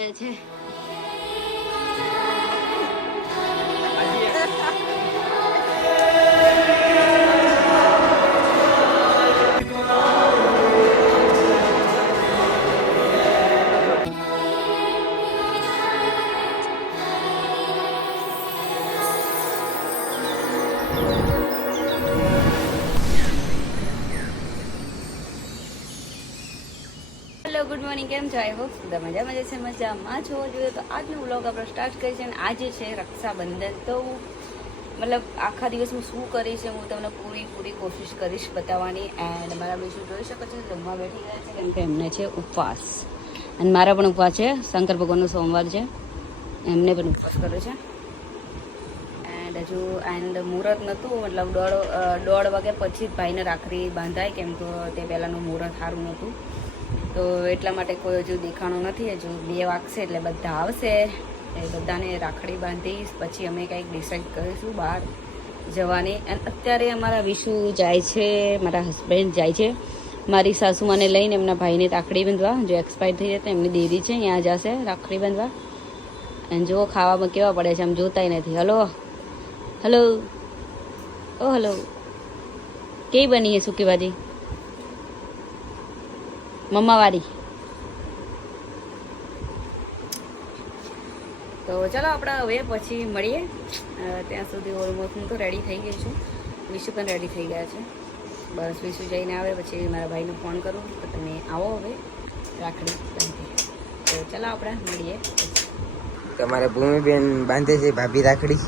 છે hello good morning, કેમ છો? આઈ હોપ બધા મજામાં જશે, મજામાં છો. જોઈએ તો આજનો વ્લોગ આપણે સ્ટાર્ટ કરીએ છીએ અને આજે છે રક્ષાબંધન. તો મતલબ આખા દિવસમાં શું કરી છે હું તમને પૂરી કોશિશ કરીશ બતાવવાની. એન્ડ મારા બીજું જોઈ શકો છો જમવા બેઠી ગયા છે, કેમ કે એમને છે ઉપવાસ અને મારા પણ ઉપવાસ છે. શંકર ભગવાનનો સોમવાર છે, એમને પણ ઉપવાસ કર્યો છે. એન્ડ હજુ મુહૂર્ત નહોતું, મતલબ દોઢ વાગે પછી જ ભાઈને રાખડી બાંધાય, કેમ કે તે પહેલાંનું મુહૂર્ત સારું નહોતું. તો એટલા માટે કોઈ હજુ દેખાણું નથી. હજુ 2 વાગશે એટલે બધા આવશે, એ બધાને રાખડી બાંધીશ. પછી અમે કંઈક ડિસાઈડ કરીશું બહાર જવાની. અને અત્યારે અમારા વિશુ જાય છે, મારા હસબન્ડ જાય છે મારી સાસુમાને લઈને એમના ભાઈને રાખડી બાંધવા. જો એક્સપાયર થઈ જાય તો એમની દેરી છે, ત્યાં જશે રાખડી બાંધવા. અને જો ખાવામાં કેવા પડે છે, આમ જોતાય નથી. હલો હલો ઓ હલો, કેવી બની છે સૂકી ભાજી મમ્માવાળી? તો ચાલો આપણે હવે પછી મળીએ. ત્યાં સુધી ઓલમોસ્ટ હું તો રેડી થઈ ગઈ છું, વિશુ પણ રેડી થઈ ગયા છે. બસ વિશુ જઈને આવે પછી મારા ભાઈને ફોન કરું તો તમે આવો હવે રાખડી બાંધી. તો ચાલો આપણે મળીએ. તમારે ભૂમિબેન બાંધે છે ભાભી રાખડી.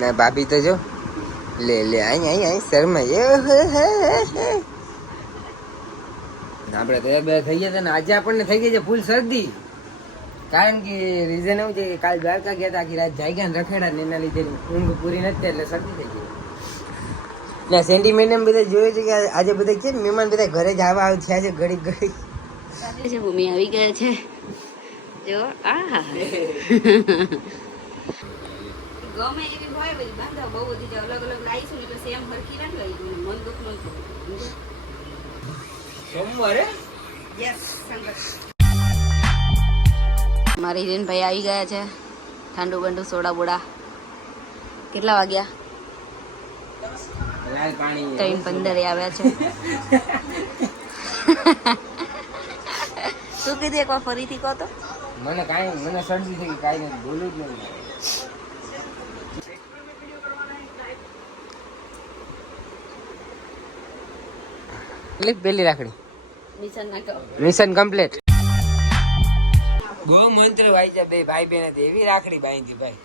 ના ભાભી તો જો લે અહીં શર્મા. આપણે તૈયાર બે થઈ ગયા હતા ને આજે આપણને થઈ ગઈ છે ફૂલ શરદી. કારણ કે રીઝન એવું છે કે કાલ દ્વારકા ગયા હતા, આખી રાત જાગ્યા ને રખેડા ને એના લીધે ઊંઘ પૂરી નથી એટલે શરદી થઈ ગઈ. ના સેન્ટિમેન્ટ બધા જોયું છે કે આજે બધા કેમ મહેમાન બધા ઘરે જ આવવા થયા છે ઘડી ભૂમિ આવી ગયા છે જો. ગમે એવી હોય બધી બાંધો બહુ બધી અલગ અલગ લાવીશું ને એટલે સેમ હરખી ના લઈ મન દુઃખ ન થયું. સોમવારે યસ શંકર. મારા હિરેનભાઈ આવી ગયા છે, ઠંડુ બંડુ સોડા બોડા. કેટલા વાગ્યા? 3:15 આવ્યા છે. શું કીધું એકવાર ફરીથી કહો તો? મને શરદી થઈ ગઈ, કાંઈ નથી બોલું જ નહીં. પેલી રાખડી મિશન કમ્પ્લીટ. ગો મંત્ર વાંચ્યા બે ભાઈ બહેન હતી એવી રાખડી બાંધી ભાઈ.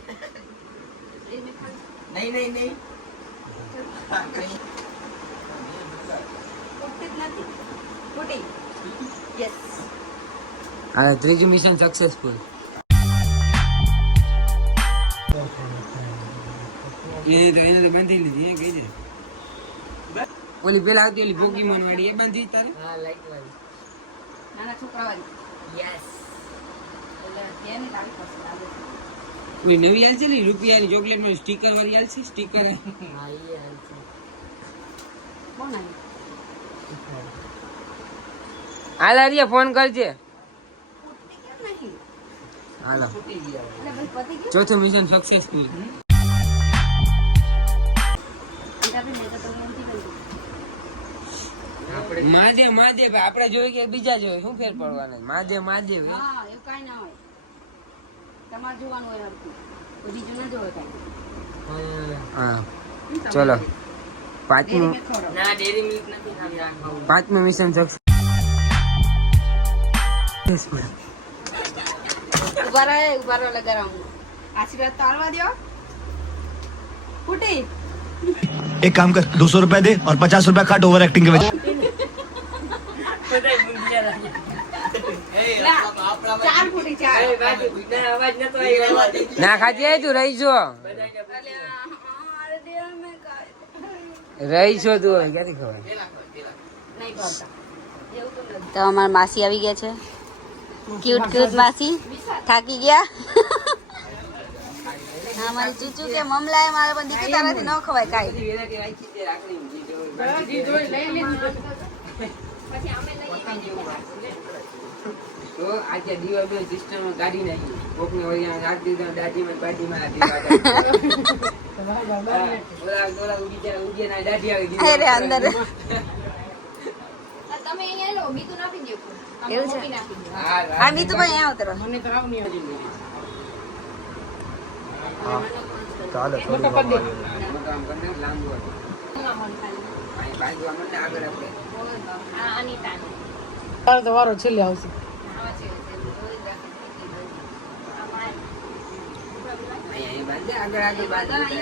નહીં હા, ત્રીજું મિશન સક્સેસફુલ. એને તો બાંધી લીધી. એ કઈ દે ઓલી પેલા આવતી ઓલી પોકીમોન વાળી એ બાંધી તારે? હા, લાઈટ વાળી નાના છોકરા વાળી. યસ. ઓલી નવી આલ છે ને રૂપિયાની ચોકલેટ માં સ્ટીકર વાળી આલ છે સ્ટીકર. હા, એ આલ છે. કોણ આવી? હાલ આર્યા ફોન કરજે. હાલો, ચોથું મિશન સક્સેસફુલ. મહાદેવ આપણે જોઈએ કે બીજા જોઈએ, શું ફેર પડવાના? મહાદેવ હા, એવું કાઈ ના હોય, તમારે જોવાનું હોય હરખું, બીજું ના જોવે કાઈ. હા ચલો, પાંચમું મિશન સક્સેસફુલ. ઉભા રહો લગાડવા. આશીર્વાદ તો આલવા દો. ફૂટી एक काम कर 200 रुपए दे और 50 रुपए काट ओवर एक्टिंग के वजह। ના ખાતી તું રહી છો તું ક્યાંથી ખબર. તો અમારા માસી આવી ગયા છે. ક્યુટ માસી થાકી ગયા. હા, મારી ચૂચુ કે મમલાએ મારે પણ દીકરી તારાથી ન ખવાય કાંઈ. તો આજે દીવા બે સિસ્ટમ કાઢી નાખી કોકને વળી નાખી દીધો દાઢીમાં બાટીમાં ઓલા ઉડીયા દાઢી આવી દીધી અરે અંદર તમે અહીંયા લો બીતું નાખી દો એવું છે? નાખી દો આ મી તો ભાઈ અહીંયા ઉતરો મને તો આવ નહીં હજી ચાલે મોટું આમ કરીને લાંબુ હતું અહીં બાંધવા મને આગળ આપણે આની તાન તારે તો વારો છેલ્લે આવશે અહીં બાંધે આગળ બાંધે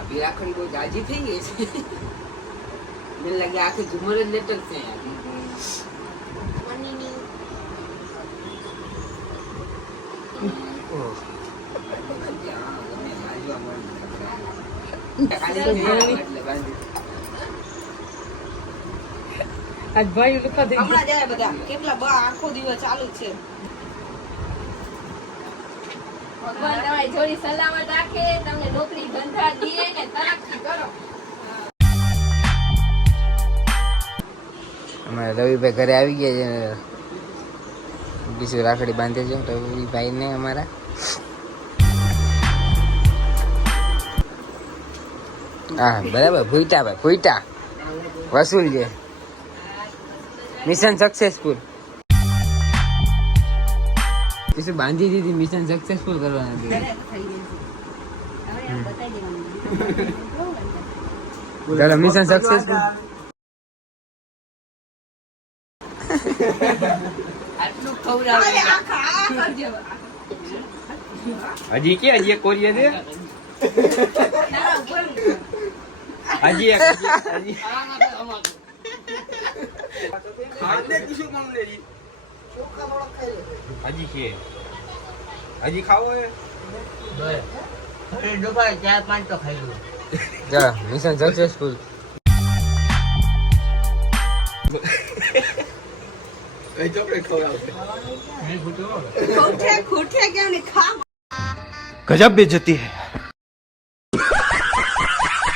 અભી રાખડી બહુ જાજી થઈ ગઈ છે મને લાગે આખી ઝુમર જ લેટર છે આજ ભાઈ લુખા થઈ હમણાં જાય બધા કેટલા આખો દિવસ ચાલુ જ છે ભગવાન તમારી જોડી સલામત રાખે તમને નોકરી ધંધા દે ને તરક્કી કરો અમારે રવિભાઈ ઘરે આવી ગયા છે બીજું રાખડી બાંધે છે રવિભાઈ ને અમારા હા બરાબર ભૂઈટા ભાઈ ભૂઈટા વસૂલ છે મિશન સક્સેસફુલ બીજું બાંધી દીધી મિશન સક્સેસફુલ કરવાના હતી ચાલો મિશન સક્સેસફુલ આટલું ખવડાવે હજી કે હજી એક કોરીએ દે હજી એક હજી હજી કે હજી ખાવો હે ચાલો મિશન સક્સેસફુલ કઈ ચોકલેટ ખવડાવશે ખૂટે કેમ ને ખા गजब बेइज्जती है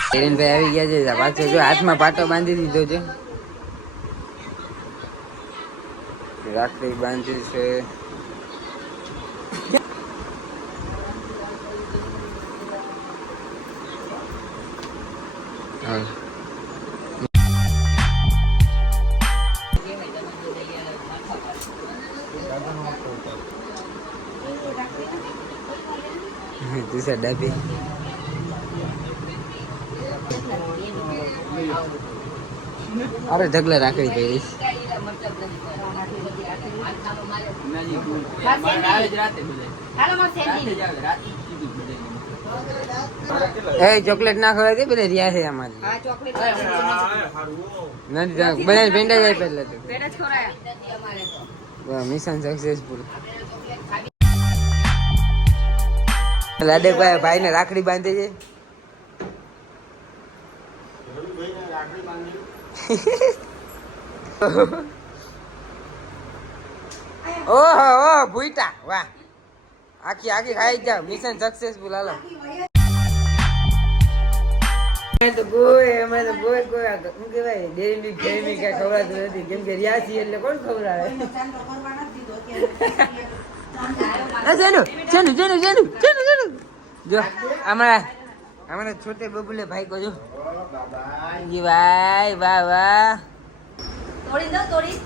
હિરેનભાઈ આવી ગયા છે પાછો જો હાથમાં પાટો બાંધી દીધો છે રાખડી બાંધી છે હા. તુષાર ડાબી અરે ઢગલા રાખડી પહેરીશ એ ચોકલેટ ના ખવાય તે પેલા રહ્યા છે અમારી આ ચોકલેટ નથી બધા પેંડા જાય પહેલા તો પેટ જ ખવડાયા મિશન સક્સેસફુલ લાડકભાઈ ભાઈને રાખડી બાંધે છે ઓહો ઓહ ભૂઈટા વાહ આખી આખી ખાઈ જાવ મિશન સક્સેસફુલ હાલો તો કોઈ હું કેવાય ડેરી મિલ્ક કઈ ખવડાતું નથી કેમ કે રિયાસી એટલે કોણ ખવડાવે જો અમારા છોટે બબુલે ભાઈ કો જો ભાઈ વાહ વાહ તોડી દો તોડી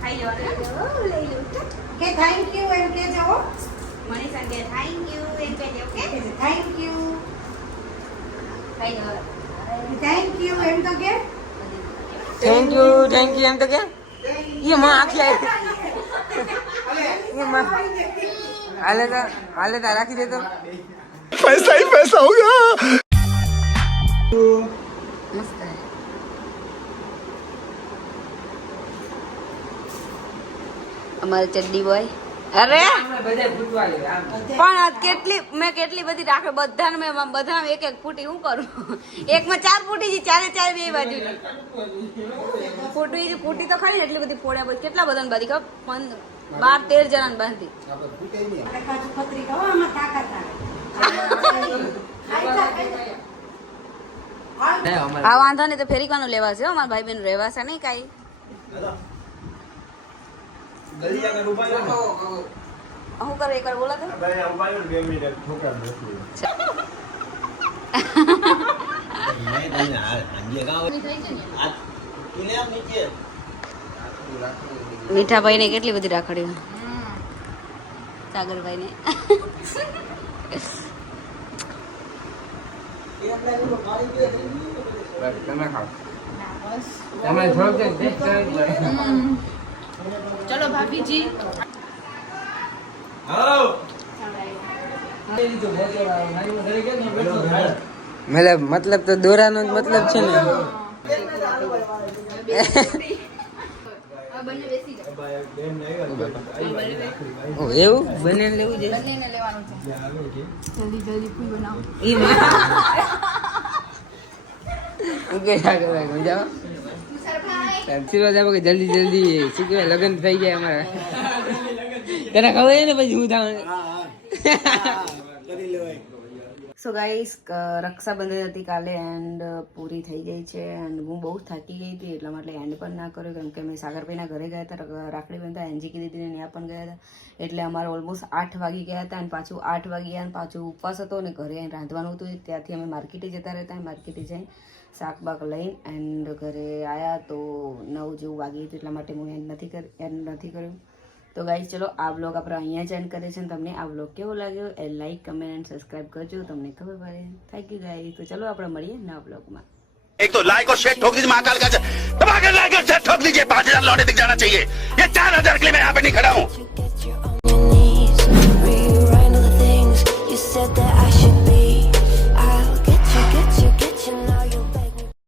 ખાઈ લેવાનું લઈ લો કે થેન્ક યુ એમ કે જાઓ મનીષા કે થેન્ક યુ એમ કહી દે ઓકે થેન્ક યુ ખાઈ લો થેન્ક યુ એમ તો કે થેન્ક યુ એમ તો કે ये माँ आखी आई ये माँ हाले तो રાખી દે તો पैसा ही पैसा होगा મસ્ત હે અમારે ચડ્ડી બોય અરે પણ આ મેં કેટલી બધી રાખડી બધાને મેં બધાને એક એક ફૂટી હું કરું એકમાં 4 ફૂટી છે ચારે બે બાજુ ફૂટી તો ખરી ને એટલી બધી ફોડ્યા પછી કેટલા બધાને બાંધી ખબર 12-13 જણાને બાંધી કાજુ પતરી કહો આમાં તાકાત આવે આ વાંધો નહીં તો ફેરીકવાનું લેવા છે હો, મારા ભાઈ બહેન રહેવા છે નહીં કાંઈ. શું કરે એકવાર બોલો તો. મીઠાભાઈ ને કેટલી બધી રાખડીઓ, સાગરભાઈ ને. તમે ખાઓ. તમે થોડુંક ટેસ્ટ કરાવી દો. ચલો ભાભીજી મતલબ તો દોરાનો જ મતલબ છે ને. બંને બેસી જાઓ. એવું બને લેવું છે. બંનેને લેવાનું છે. જલ્દી જલ્દી ફૂલ બનાવો. આશીર્વાદ આપો કે જલ્દી જલ્દી શું કહેવાય લગ્ન થઈ જાય અમારા. તને ખબર છે ને પછી હું થાવ. સો ગાઈસ રક્ષાબંધન હતી કાલે એન્ડ પૂરી થઈ ગઈ છે એન્ડ હું બહુ થાકી ગઈ હતી એટલા માટે એન્ડ પણ ના કર્યો કેમ કે અમે સાગરભાઈના ઘરે ગયા હતા રાખડી બંધા એનજી દીદીને ત્યાં પણ ગયા હતા એટલે અમારે ઓલમોસ્ટ 8 વાગી ગયા હતા અને પાછું 8 વાગી ગયા અને પાછું ઉપવાસ હતો અને ઘરે રાંધવાનું હતું ત્યાંથી અમે માર્કેટે જતા રહેતા માર્કેટે જઈને શાકબાક લઈને એન્ડ ઘરે આવ્યા તો 9 જેવું વાગી હતું એટલા માટે હું એન્ડ નથી કર્યું. તો ગાઈસ ચલો આ બ્લોગ આપણે અહીંયા જ એન્ડ કરીએ છીએ. તમને આ બ્લોગ કેવો લાગ્યો એ લાઈક કમેન્ટ એન્ડ સબસ્ક્રાઇબ કરજો તમને ખબર પડે. Thank you guys. તો ચલો આપણે મળીએ નવા બ્લોગમાં. एक तो लाइक और शेयर ठोक दीजिए महाकाल का दबाकर लाइक और शेयर ठोक दीजिए 5000 लौटे दिख जाना चाहिए ये 4000 के लिए मैं यहाँ पे नहीं खड़ा हूँ